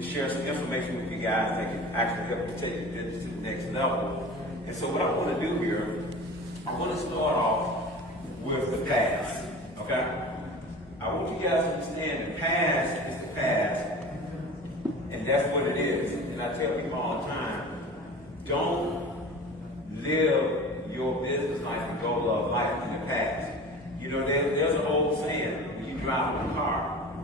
to share some information with you guys that can actually help you take it to the next level. And so what I want to do here, I want to start off with the past, okay? I want you guys to understand the past is the past, and that's what it is. And I tell people all the time, don't live your business life and goal of life in the past. You know, there's an old saying, when you drive in a car,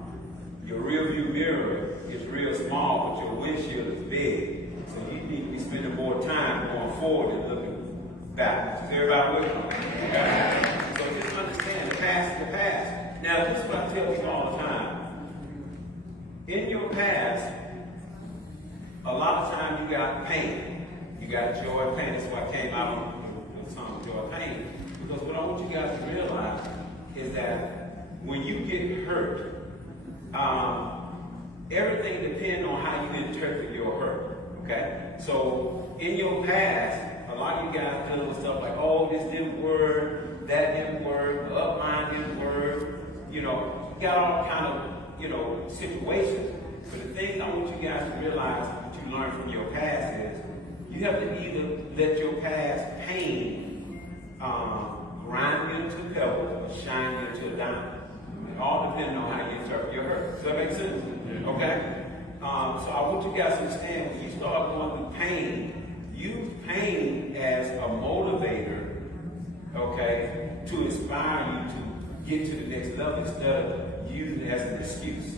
your rear view mirror is real small, but your windshield is big. So you need to be spending more time going forward than looking backwards. Is everybody with me? Okay? So just understand the past is the past. Now, this is what I tell people all the time. In your past, a lot of times you got pain. You got joy, pain. That's why I came out with the song Joy, Pain. Because what I want you guys to realize is that when you get hurt, everything depends on how you interpret your hurt. Okay? So in your past, a lot of you guys dealing with stuff like, oh, this didn't work, that didn't work, the upline didn't work. You know, you got all kind of, you know, situations. But the thing I want you guys to realize, what you learn from your past is, you have to either let your past pain grind you into a pebble or shine you into a diamond. It all depends on how you interpret your hurt. Does that make sense? Okay? So I want you guys to understand, when you start going through pain, use pain as a motivator, okay, to inspire you to get to the next level instead of using it as an excuse.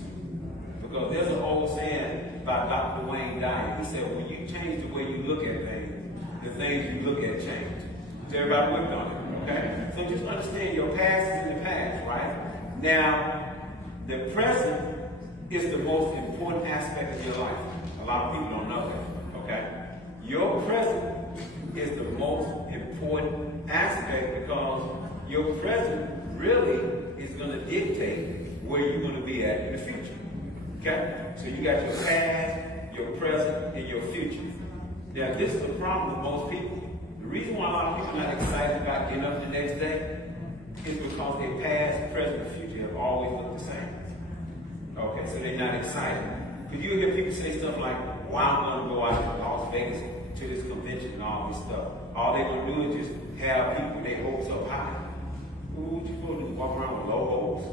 Because there's an old saying by Dr. Wayne Dyer. He said, when you change the way you look at things, the things you look at change. Is everybody with me on it? Okay? So just understand your past is in the past, right? Now, the present is the most important aspect of your life. A lot of people don't know that, okay? Your present is the most important aspect because your present really is going to dictate where you're going to be at in the future. Okay? So you got your past, your present, and your future. Now, this is the problem with most people. The reason why a lot of people are not excited about getting up the next day is because their past, present, and future have always looked the same. Okay, so they're not excited. Because you hear people say stuff like, well, I'm going to go out to Las Vegas to this convention and all this stuff. All they're going to do is just have people, their hopes up high. Ooh, what you supposed to do? Walk around with low hopes?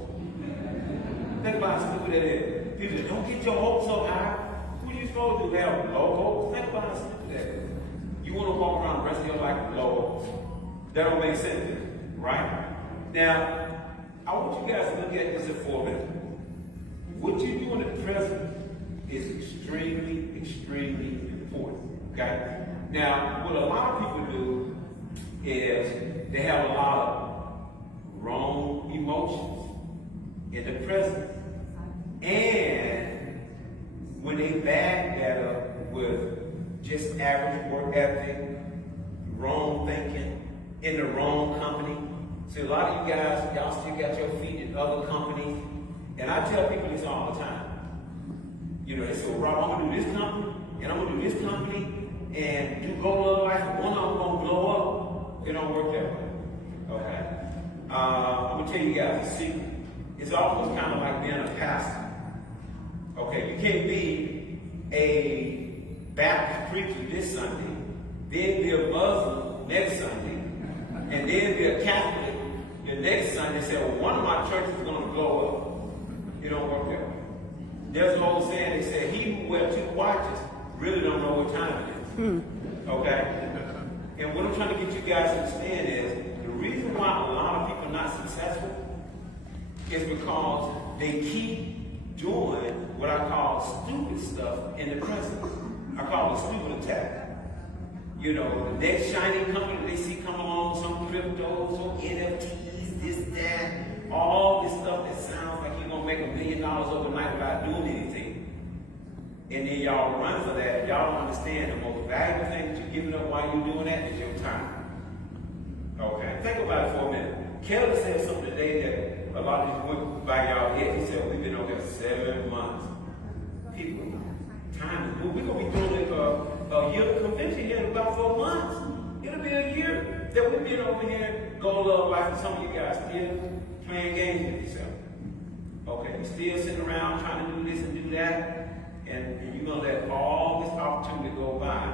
Think about how stupid that is. People say, don't get your hopes up high. Who are you supposed to have low hopes? Think about how stupid that is. You want to walk around the rest of your life with low hopes. That don't make sense, right? Now, I want you guys to look at this for a minute. What you do in the present is extremely, extremely important, okay? Now, what a lot of people do is they have a lot of wrong emotions in the present. And when they back that up with just average work ethic, wrong thinking, in the wrong company. See, a lot of you guys, y'all still got your feet in other companies. And I tell people this all the time. You know, they say, well, Rob, I'm going to do this company, and I'm going to do this company, and do goal of life, and one of them going to blow up. It don't work that way. Okay? I'm going to tell you guys a secret. It's almost kind of like being a pastor. Okay, you can't be a Baptist preacher this Sunday, then be a Muslim next Sunday, and then be a Catholic the next Sunday and say, well, one of my churches is going to blow up. It don't work that way. There's an old saying, they say, he who wears two watches really don't know what time it is. Okay? And what I'm trying to get you guys to understand is, the reason why a lot of people are not successful is because they keep doing what I call stupid stuff in the present. I call it stupid attack. You know, the next shiny company they see come along, some cryptos, some NFTs, this, that, all this stuff that sounds like you're going to make $1 million overnight without doing anything. And then y'all run for that. Y'all don't understand the most valuable thing that you're giving up while you're doing that is your time. Okay? Think about it for a minute. Kelly said something today that a lot of these went by y'all head. He said, we've been over here 7 months. People, time is moving. We're going to be doing a year convention here in about 4 months. It'll be a year that we've been over here, Goal Love Life, and some of you guys still playing games with yourself. Okay, you're still sitting around trying to do this and do that. And you're going to let all this opportunity go by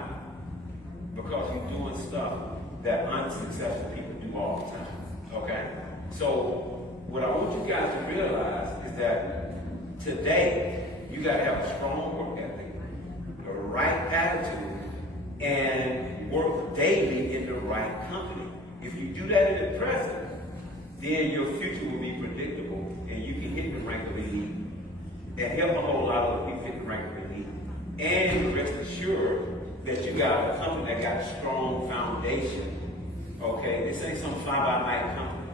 because you're doing stuff that unsuccessful people do all the time. Okay? So what I want you guys to realize is that today you got to have a strong work ethic, the right attitude, and work daily in the right company. If you do that in the present, then your future will be predictable and you can hit the rank of elite and help a whole lot of people hit the rank of elite. And rest assured that you got a company that got a strong foundation. Okay, this ain't some fly-by-night company.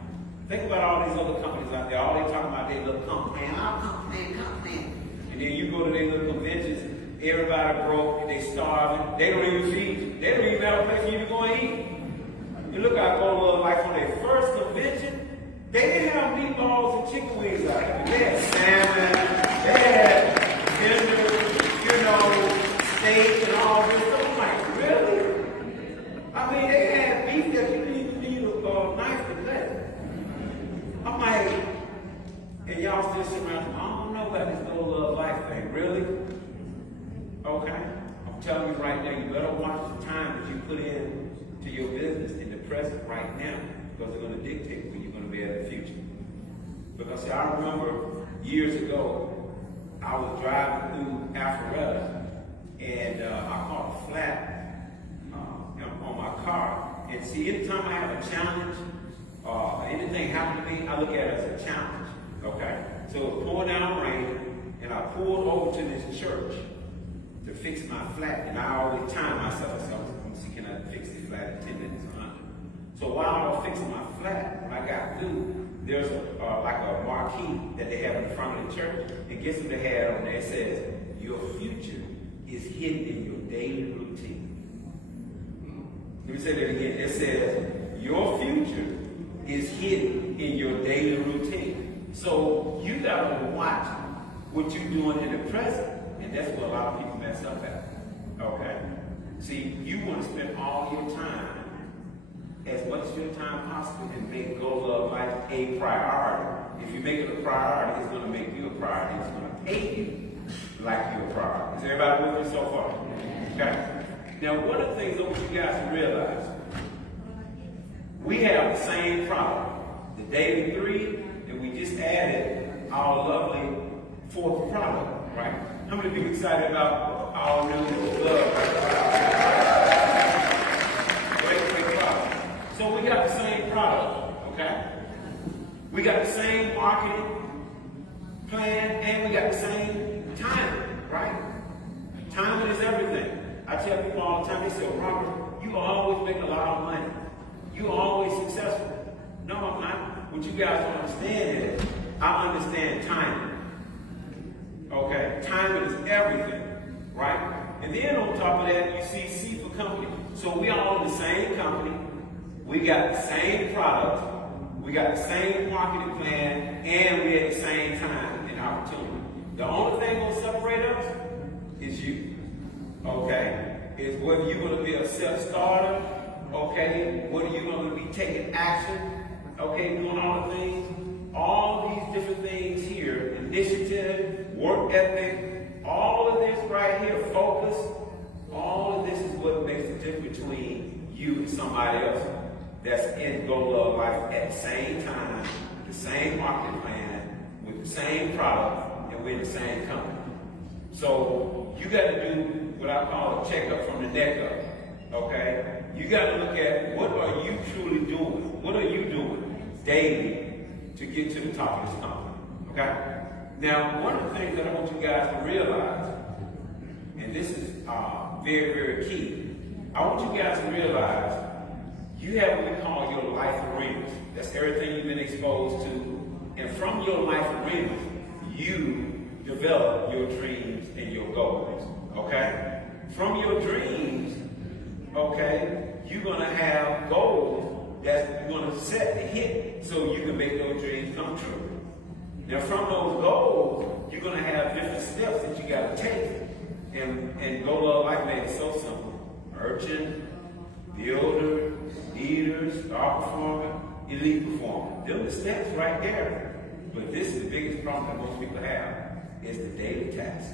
Think about all these other companies out there. All they talking about their little company, company. And then you go to their little conventions, everybody broke, they starving, they don't even feed you. They don't even have a place for you to go and eat. You look at Go Love Life on their first convention, they didn't have meatballs and chicken wings out there. They had salmon, they had dinner, steak and all this stuff. I'm like, really? I mean, they had beef that you didn't even need a knife to cut. I'm like, and y'all still sitting around, I don't know about this Go Love Life thing. Really? Okay. I'm telling you right now, you better watch the time that you put in to your business in the present right now, because they're going to dictate where you're going to be at in the future. Because see, I remember years ago, I was driving through Alpharetta, and I caught a flat on my car. And see, anytime I have a challenge, anything happen to me, I look at it as a challenge. Okay? So it was pouring down rain, and I pulled over to this church to fix my flat, and I always time myself. So I'm see, can I fix this flat in 10 minutes or 100? So while I was fixing my flat, when I got through, there's like a marquee that they have in front of the church. And guess what they had on there? It says, your future is hidden in your daily routine. Let me say that again. It says, your future is hidden in your daily routine. So you got to watch what you're doing in the present. And that's where a lot of people mess up at. Okay? See, you want to spend all your time, as much as your time possible, and make Go Love Life a priority. If you make it a priority, it's going to make you a priority. It's going to pay you like you're a priority. Is everybody with me so far? Okay? Now, one of the things I want you guys to realize, we have the same product, the Daily 3, and we just added our lovely fourth product, right? How many people excited about our new love? Great product. So we got the same product, okay? We got the same marketing plan, and we got the same timing, right? Timing is everything. I tell people all the time, they say, Robert, you always make a lot of money. You always successful. No, I'm not. What you guys don't understand is, I understand timing. Okay? Timing is everything, right? And then on top of that, you see C for company. So we all in the same company. We got the same product. We got the same marketing plan, and we at the same time and opportunity. The only thing gonna separate us is you. Okay? Is whether you're gonna be a self-starter, okay, whether you're gonna be taking action, okay, doing all the things, all these different things here, initiative, work ethic, all of this right here, focus, all of this is what makes the difference between you and somebody else that's in Go Love Life at the same time, the same marketing plan, with the same product, and we're in the same company. So you got to do what I call a checkup from the neck up, okay? You got to look at what are you truly doing? What are you doing daily to get to the top of this company, okay? Now, one of the things that I want you guys to realize, and this is very, very key, I want you guys to realize you have what we call your life arenas. That's everything you've been exposed to. And from your life arenas, you develop your dreams and your goals, okay? From your dreams, okay, you're going to have goals that you're going to set to hit so you can make those dreams come true. Now, from those goals, you're going to have different steps that you got to take. And Go Love Life made it so simple. Urchin, builder, leader, star performer, elite performer. Them the steps right there. But this is the biggest problem that most people have, is the daily task.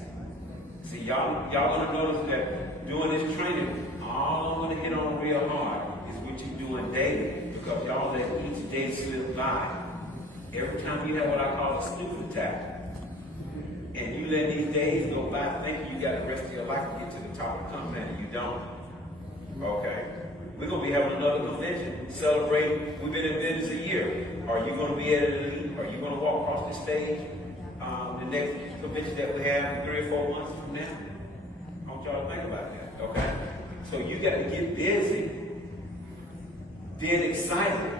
See, y'all gonna notice that doing this training, all I'm gonna hit on real hard is what you're doing daily, because y'all let each day slip by. Every time you have what I call a snoop attack, and you let these days go by thinking you got the rest of your life to get to the top of the company, and you don't. Okay? We're going to be having another convention celebrating. We've been in business a year. Are you going to be at an elite? Are you going to walk across the stage the next convention that we have in 3 or 4 months from now? I want y'all to think about that. Okay? So you got to get busy, being excited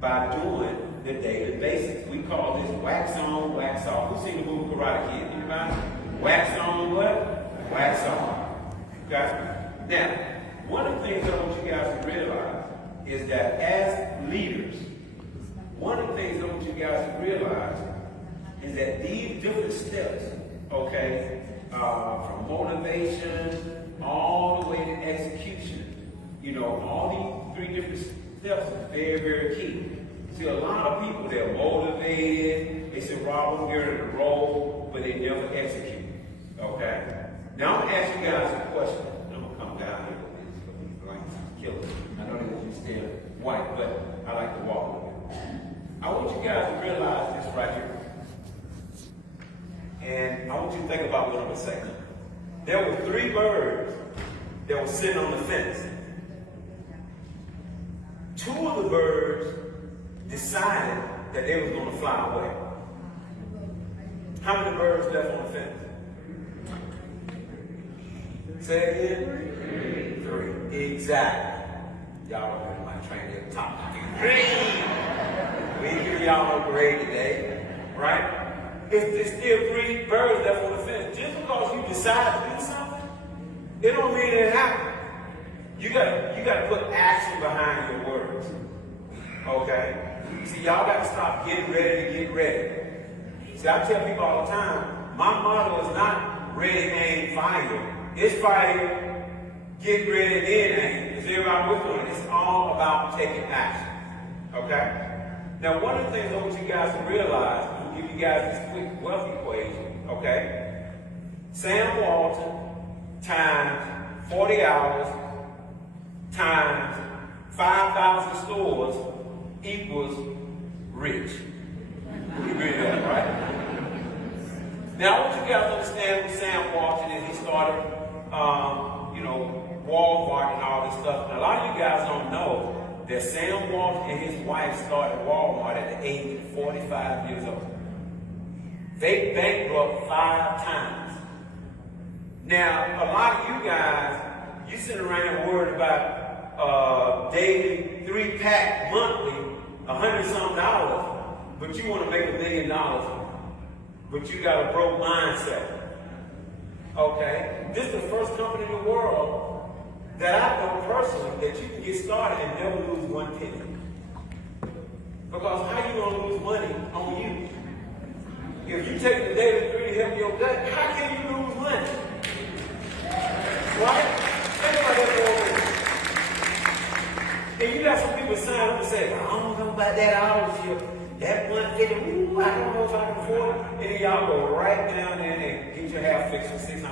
by doing the daily basics. We call this wax on, wax off. Who's seen the movie Karate Kid? Anybody? Wax on what? Wax off. Okay? Now, one of the things I want you guys to realize is that as leaders, one of the things I want you guys to realize is that these different steps, okay, from motivation all the way to execution, you know, all these 3 different steps are very, very key. See, a lot of people, they're motivated, they say, Rob, I'm here to roll, but they never execute. Okay? Now I'm going to ask you guys a question. I'm going to come down here with these lights. Kill it. I know that you still white, but I like to walk with it. I want you guys to realize this right here. And I want you to think about what I'm going to say. There were 3 birds that were sitting on the fence. 2 of the birds decided that they was going to fly away. How many birds left on the fence? Say it again? 3. Exactly. Y'all don't know my training at the top. 3. We give y'all a grade today, right? If there's still 3 birds left on the fence, just because you decide to do something, it don't mean it happened. You gotta put action behind your words. Okay? See, y'all got to stop getting ready to get ready. See, I tell people all the time, my motto is not ready, aim, fire. It's fire, get ready, then aim. Is everybody with me? It's all about taking action. Okay? Now, one of the things I want you guys to realize, I'm going to give you guys this quick wealth equation. Okay? Sam Walton times 40 hours times 5,000 stores equals rich. We agree with that, right? Now, I want you guys to understand with Sam Walton, and he started, Walmart and all this stuff. Now, a lot of you guys don't know that Sam Walton and his wife started Walmart at the age of 45 years old. They bankrupt 5 times. Now, a lot of you guys, you sitting around and worried about daily 3-pack monthly, $100-something, but you want to make $1 million, but you got a broke mindset. Okay? This is the first company in the world that I know personally that you can get started and never lose 1 penny. Because how you gonna lose money on you? If you take the daily 3 to help your gut, how can you lose money? Right? Think about that for a minute. And you got some people sign up and say, well, I don't know about that ownership. That 150, ooh, I don't know if I can afford it. And then y'all go right down there and get your hair fixed for $600.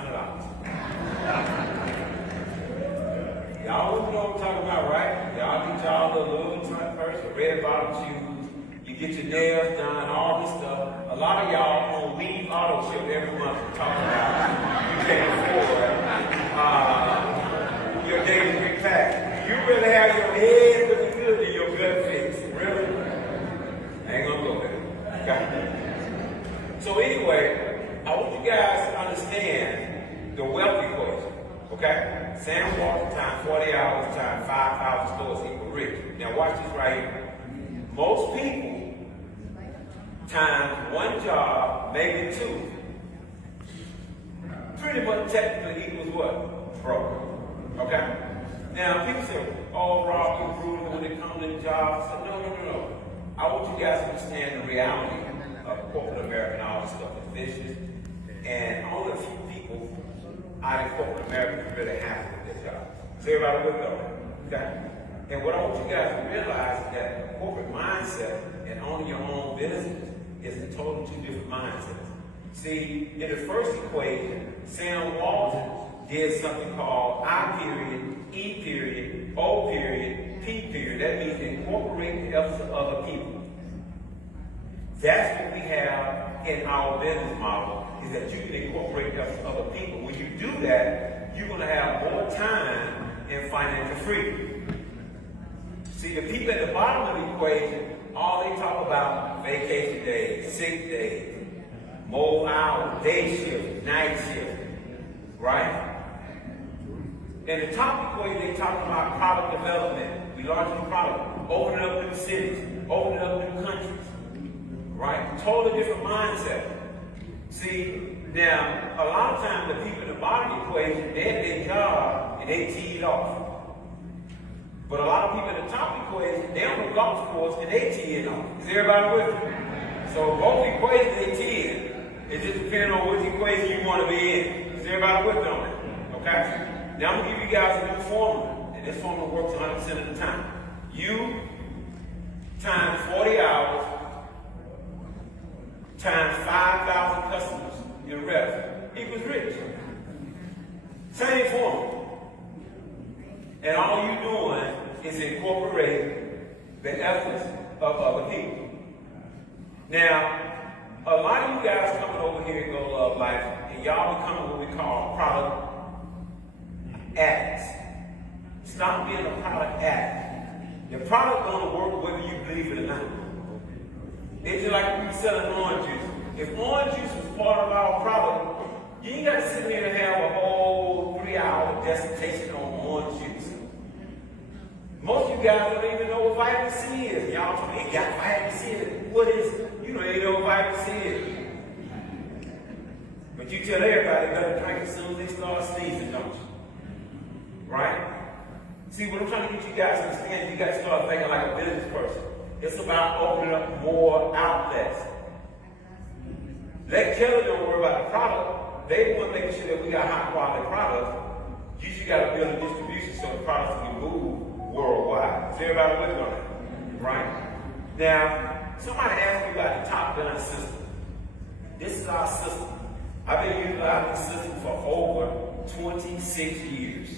Y'all know what I'm talking about, right? Y'all get y'all the Louis Vuitton purse, the red bottom shoes. You get your nails done, all this stuff. A lot of y'all on Weave Auto Ship every month talking about you can't afford your daily 3-pack. You really have your head looking good and your gut fixed. Really? I ain't gonna go there. Okay? So anyway, I want you guys to understand the wealth equation. Okay? Sam Walton times 40 hours times 5,000 stores equal rich. Now watch this right here. Most people times 1 job, maybe 2, pretty much technically equals what? Broke. Okay? Now people say, oh, Rob, you're brutal when it comes to jobs. I said, no. I want you guys to understand the reality of corporate America and all this stuff is vicious. And only a few people out in corporate America are really happy with their job. So everybody with them. Okay? And what I want you guys to realize is that a corporate mindset and owning your own business is a total 2 different mindsets. See, in the first equation, Sam Walton did something called I period, E period, O period, P period. That means incorporate the efforts of other people. That's what we have in our business model, is that you can incorporate the efforts of other people. When you do that, you're going to have more time and financial freedom. See, the people at the bottom of the equation, all they talk about vacation days, sick days, more hours, day shift, night shift, right? In the top equation, they talk about product development. We launch new product, opening up new cities, opening up new countries, right? Totally different mindset. See, now, a lot of times the people in the bottom of the equation, they have their job and they tee it off. But a lot of people in the top equation, they on the golf course and they tee it off. Is everybody with me? So both equations, they tee it. It just depends on which equation you want to be in. Is everybody with me on it? Okay? Now I'm going to give you guys a new formula. And this formula works 100% of the time. You times 40 hours times 5,000 customers in reps equals rich. Same formula. And all you're doing is incorporating the efforts of other people. Now, a lot of you guys coming over here to Go Love Life, and y'all becoming what we call product addicts. Stop being a product addict. The product gonna work whether you believe it or not. It's just like we selling orange juice. If orange juice was part of our product, you ain't got to sit here and have a whole 3-hour dissertation on orange juice. Most of you guys don't even know what vitamin C is. Y'all talking, hey, got vitamin C in it. What is it? You don't even know what vitamin C is. But you tell everybody they better drink as soon as they start sneezing, don't you? Right? See, what I'm trying to get you guys to understand, you got to start thinking like a business person. It's about opening up more outlets. Let Kelly don't worry about the product. They want to make sure that we got high quality products. You just got to build a distribution so the products can move worldwide. Is everybody with me on that? Right? Now, somebody asked me about the Top Gun system. This is our system. I've been utilizing this system for over 26 years.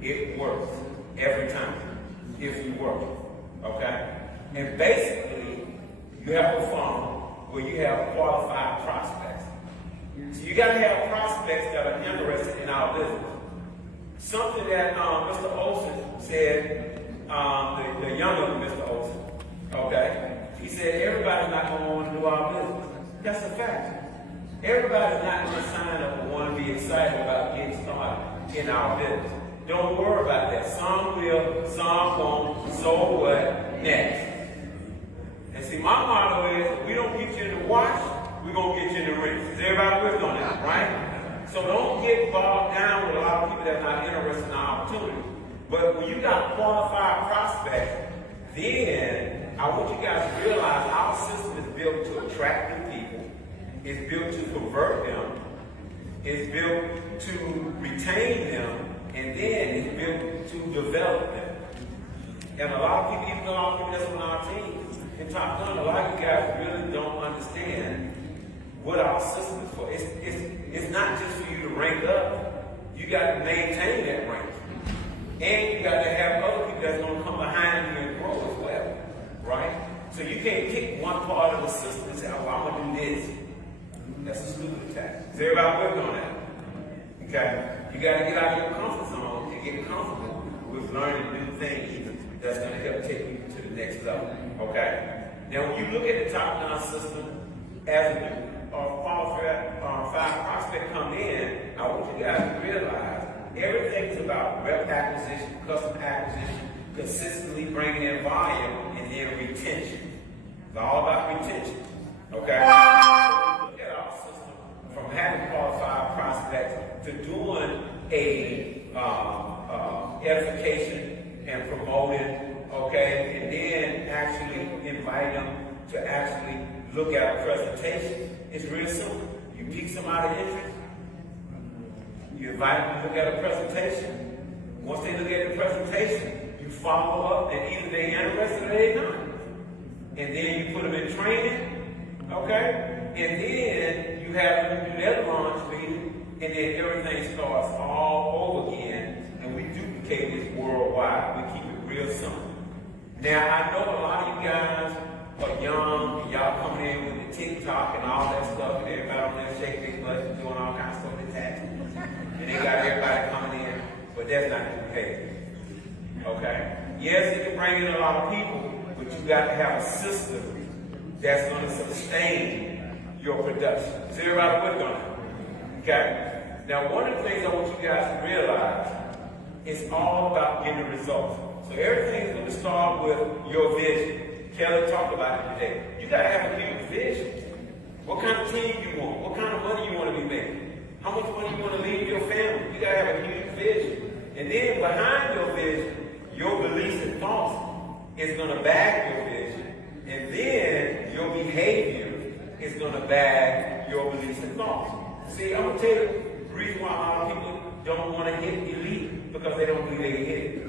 It works every time if you work it. Okay? And basically, you have a funnel where you have qualified prospects. So you got to have prospects that are interested in our business. Something that Mr. Olson said, the younger Mr. Olson, okay? He said, everybody's not going to want to do our business. That's a fact. Everybody's not going to sign up and want to be excited about getting started in our business. Don't worry about that. Some will, some won't. So what? Next. And see, my motto is, if we don't get you in the wash, we're going to get you in the rinse. Is everybody with on that, right? So don't get bogged down with a lot of people that are not interested in our opportunity. But when you got qualified prospects, then I want you guys to realize our system is built to attract new people. It's built to convert them. It's built to retain them. And then it's built to develop them. And a lot of people, even a lot of people that's on our team, in Top Gun, a lot of you guys really don't understand what our system is for. It's not just for you to rank up. You got to maintain that rank. And you got to have other people that's going to come behind you and grow as well. Right? So you can't pick one part of the system and say, oh, I'm going to do this. That's a stupid attack. Is everybody working on that? Okay? You got to get out of your comfort zone and get comfortable with learning new things that's going to help take you to the next level. Okay? Now, when you look at the top-down system, as a new qualified prospect come in, I want you guys to realize everything is about rep acquisition, customer acquisition, consistently bringing in volume, and then retention. It's all about retention. Okay? So look at our system from having qualified prospects to doing a edification and promoting, okay, and then actually invite them to actually look at a presentation. It's real simple. You pique somebody's interest, you invite them to look at a presentation. Once they look at the presentation, you follow up, and either they're interested or they're not. And then you put them in training, okay? And then you have them do their launch meeting and then everything starts all over again, and we duplicate this worldwide. We keep it real simple. Now, I know a lot of you guys are young, and y'all coming in with the TikTok and all that stuff, and everybody on there shaking their butts, doing all kinds of stuff with taxes. And they got everybody coming in, but that's not the case. Okay? Yes, it can bring in a lot of people, but you got to have a system that's going to sustain your production. Is everybody with on it? Okay? Now, one of the things I want you guys to realize is all about getting results. So everything's going to start with your vision. Kelly talked about it today. You got to have a huge vision. What kind of team you want? What kind of money you want to be making? How much money you want to leave your family? You got to have a huge vision. And then behind your vision, your beliefs and thoughts is going to back your vision. And then your behavior is going to back your beliefs and thoughts. See, I'm going to tell you the reason why a lot of people don't want to hit elite, because they don't believe they can hit it.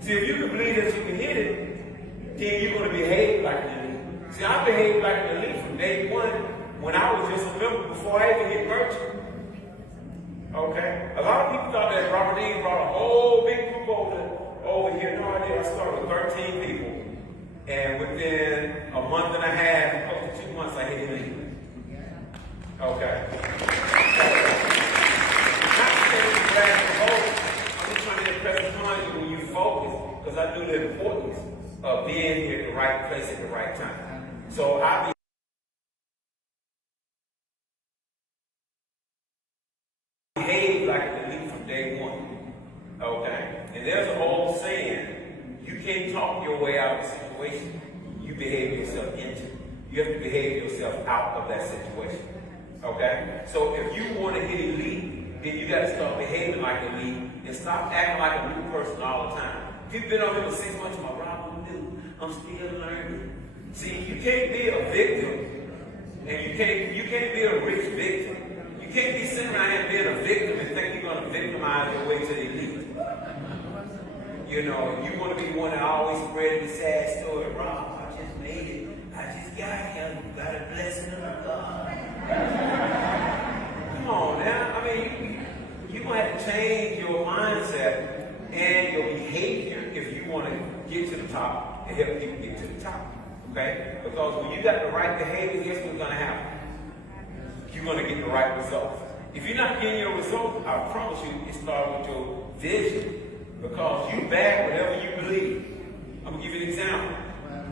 See, if you can believe that you can hit it, then you're going to behave like an elite. See, I behaved like an elite from day one when I was just a member before I even hit merchant. Okay? A lot of people thought that Robert Dean brought a whole big group over here. No, I did. I started with 13 people. And within a month and a half, close to 2 months, I hit elite. Okay? I'm just trying to impress upon you when you focus, because I knew the importance of being here at the right place at the right time. So I behave like an elite from day one. Okay? And there's an old saying, you can't talk your way out of a situation. You behave yourself into it. You have to behave yourself out of that situation. Okay? So if you want to hit elite, then you got to start behaving like elite and stop acting like a new person all the time. People been on here for 6 months, my Rob, I'm still learning. See, you can't be a victim, and you can't be a rich victim. You can't be sitting around here being a victim and think you're going to victimize your way to the elite. You know, you want to be one that always spread the sad story. Rob, I just made it. I just got here. You got a blessing of God. Come on now. I mean, you're going to have to change your mindset and your behavior if you want to get to the top and help people get to the top. Okay? Because when you got the right behavior, guess what's going to happen? You're going to get the right results. If you're not getting your results, I promise you, it starts with your vision. Because you back whatever you believe. I'm going to give you an example.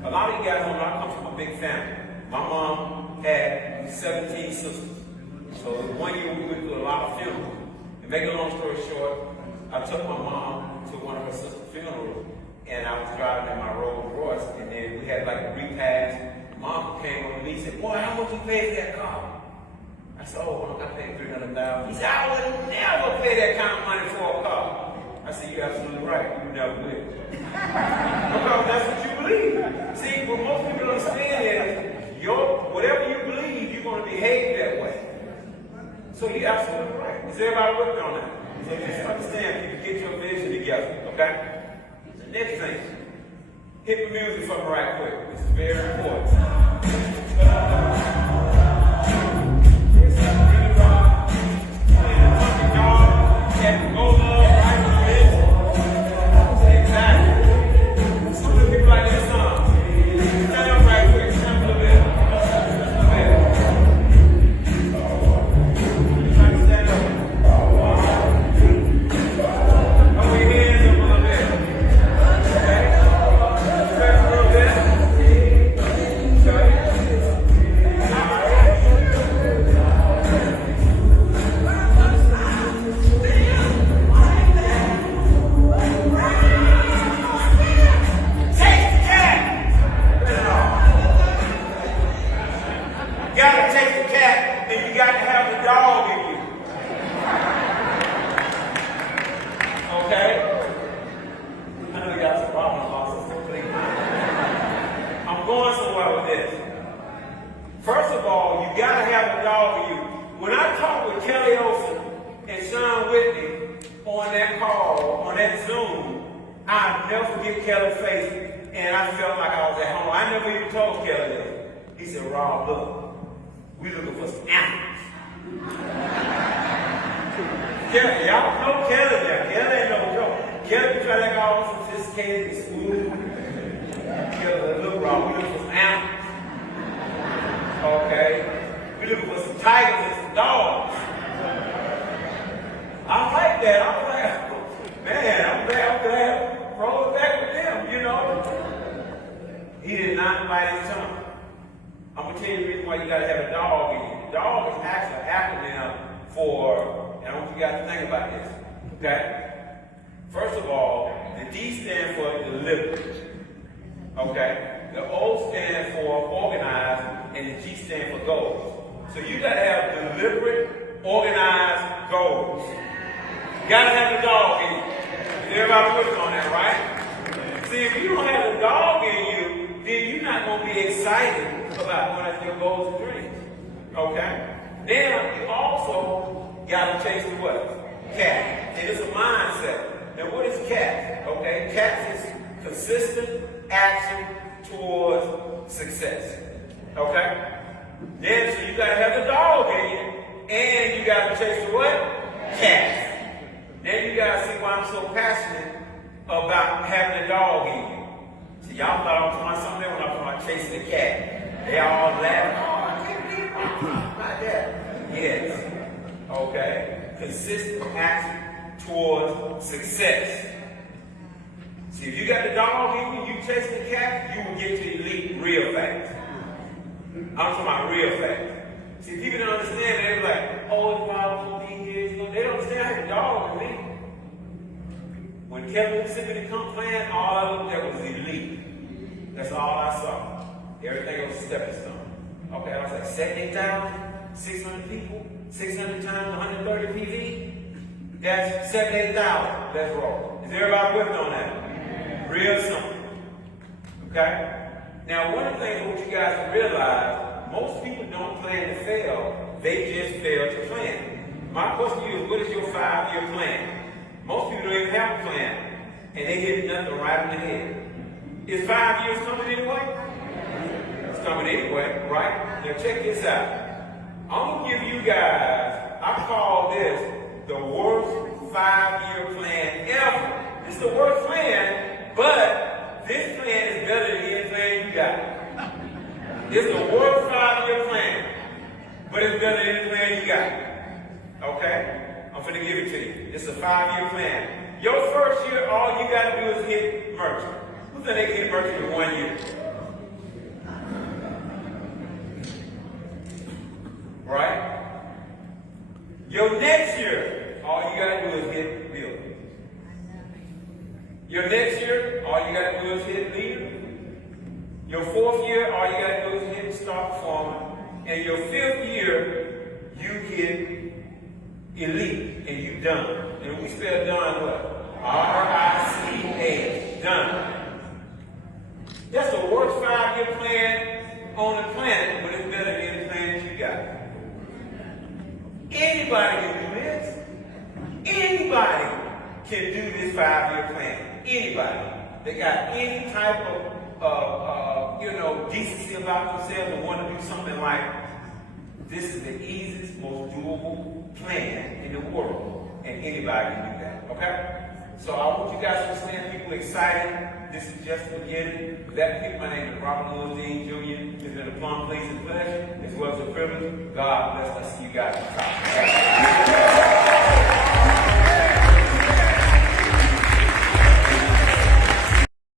A lot of you guys know I come from a big family. My mom had 17 sisters. So 1 year we went through a lot of funerals. And make a long story short, I took my mom to one of her sister's funerals, and I was driving in my Rolls Royce, and then we had like a repast. Mom came over to me and said, "Boy, how much you paid for that car?" I said, "Oh, I paid $300,000. He said, "I would never pay that kind of money for a car." I said, "You're absolutely right. You never will." Because that's what you believe. See, what most people understand is, whatever you believe, you're going to behave that way. So you're absolutely right. Is everybody working on that? So just understand, people, get your vision together, okay? The next thing, hit the music for me right quick. This is very important. Kelly, y'all know Kelly there. Kelly ain't no joke. Kelly be trying to act all sophisticated and smooth. Kelly, look wrong. We looking for some animals. Okay? We looking for some tigers and some dogs. I like that. I'm like, man, I'm glad roll it back with them, you know. He did not bite his tongue. I'm going to tell you the reason why you got to have a dog in you. Dog is actually an acronym for, and I want you guys to think about this, okay? First of all, the D stands for deliberate, okay? The O stands for organized, and the G stands for goals. So you got to have deliberate, organized goals. You got to have the dog in you. Everybody puts on that, right? See, if you don't have the dog in you, then you're not going to be excited about one of your goals and dreams. Okay? Then you also got to chase the what? Cat. And it's a mindset. Now what is CAT? Okay? CAT is consistent action towards success. Okay? Then so you got to have the dog in you, and you got to chase the what? Cat. Then you got to see why I'm so passionate about having a dog in you. See, y'all thought I was talking about something when I was talking about chasing the cat. They all laughing. Oh, I can't believe about that. Yes. Okay. Consistent action towards success. See, if you got the dog in you, you chasing the cat, you will get to elite real fast. I'm talking about real fast. See, people don't understand. They're like, oh, it's wild to be here. They don't understand I had a dog in me. When Kevin sent me to come plan, all I looked at was elite. That's all I saw. Everything was a stepping stone. Okay, I was like 78,600 people, 600 times 130 PV. That's 78,000. Let's roll. Is everybody with me on that? Real simple. Okay? Now, one of the things I want you guys to realize, most people don't plan to fail. They just fail to plan. My question to you is, what is your 5-year plan? Most people don't even have a plan, and they hit nothing right in the head. Is 5 years coming anyway? It's coming anyway, right? Now check this out. I'm going to give you guys, I call this the worst 5-year plan ever. It's the worst plan, but this plan is better than any plan you got. It's the worst 5-year plan, but it's better than any plan you got. Okay? I'm going to give it to you. It's a 5-year plan. Your first year, all you got to do is hit merchant. Who think they can hit merchant in 1 year? Right? Your next year, all you got to do is hit building. Your next year, all you got to do is hit leader. Your 4th year, all you got to do is hit start performing. And your 5th year, you hit elite, and you done. And we spell done what? R-I-C-A. Done. That's the worst 5-year plan on the planet, but it's better than any plan that you got. Anybody can do this. Anybody can do this 5-year plan. Anybody. They got any type of decency about themselves and want to do something like this is the easiest, most doable plan in the world, and anybody can do that, okay? So I want you guys to understand, people excited. This is just the beginning. With that, people, my name is Robert Louis Dean Jr. It's been a plum, pleasing pleasure, as well as a privilege. God bless us. See you guys at the top.